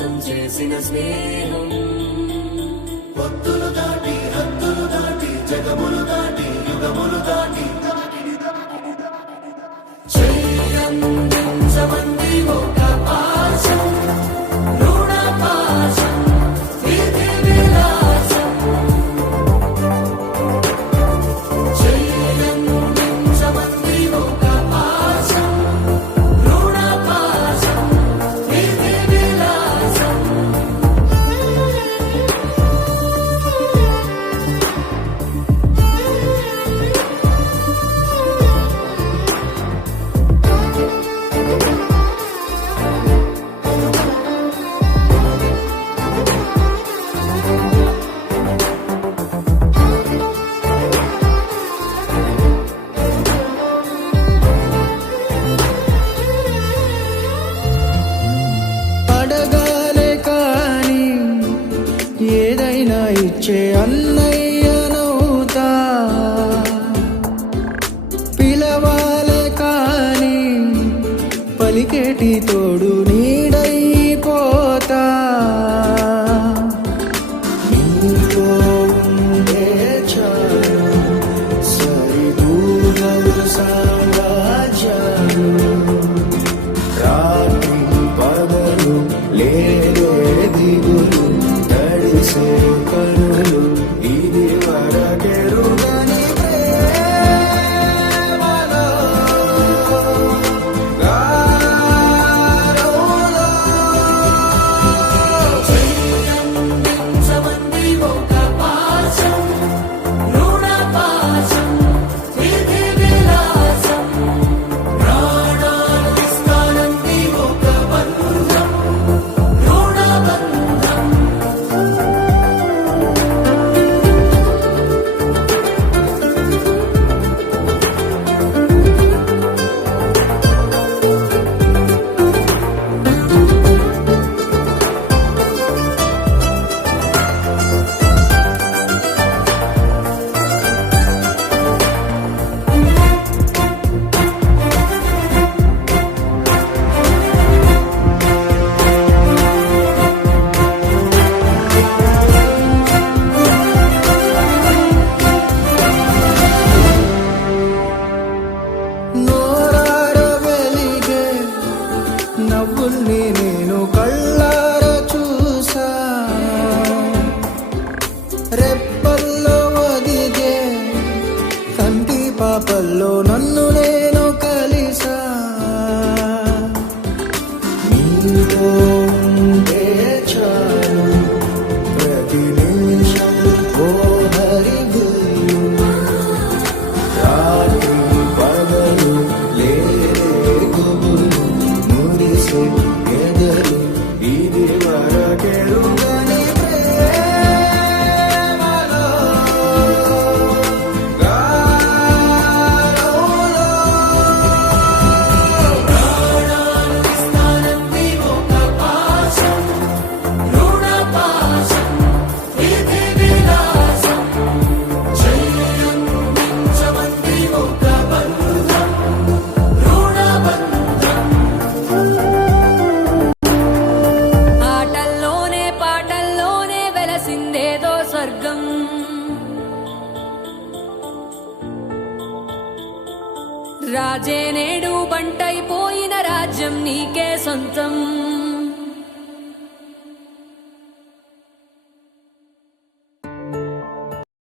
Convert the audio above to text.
కోసం చేసిన స్నేహం. పొత్తులు దాటి హద్దులు దాటి జగములు దాటి యుగములు దాటి చెయ్యందించమంది ఒక పాశం, రుణ పాశం, విధి విలాసం. చెయ్యందించమంది ఒక పాశం, రుణ పాశం, విధి విలాసం. అడగాలే కాని ఏదైనా ఇచ్చే అన్నయ్యనవుతా, పిలవాలే కాని పలికేటి తోడు నీడైపోతా. నీతో ఉండే చాలు సరిదూగలు సామ్రాజ్యాలు, రాత్రి పగలు లేరే దిగులు, తడిసే కనులు ఇది వరకెరుగని ప్రేమలో గారోలో. చెయ్యందించమంది ఒక పాశం, రుణ పాశం, విధి విలాసం. ప్రాణాలు ఇస్తానంది ఒక బంధం, రుణ బంధం. నోరార వెలిగే నవ్వుల్ని నేను కళ్ళార చూసా, రెప్పల్లో ఒదిగే కంటి పాపల్లో నన్ను నేను కలిసా. నీతో ఉంటే చాలు ప్రతి నిమిషం ఓ హరిగులు, రాత్రి పగలు లేరే గుబులు, మురిసే ఎదలు ఇది వరకెరుగని ప్రేమలో గారోలో. ప్రాణాలు ఇస్తానంది ఒక పాశం, రుణ పాశం, విధి విలాసం. చెయ్యందించమంది ఒక బంధం, రుణ బంధం. ఆటల్లోనే పాటల్లోనే వెలసిందేదో స్వర్గం, రాజే నేడు బంటైపోయిన రాజ్యం నీకే సొంతం.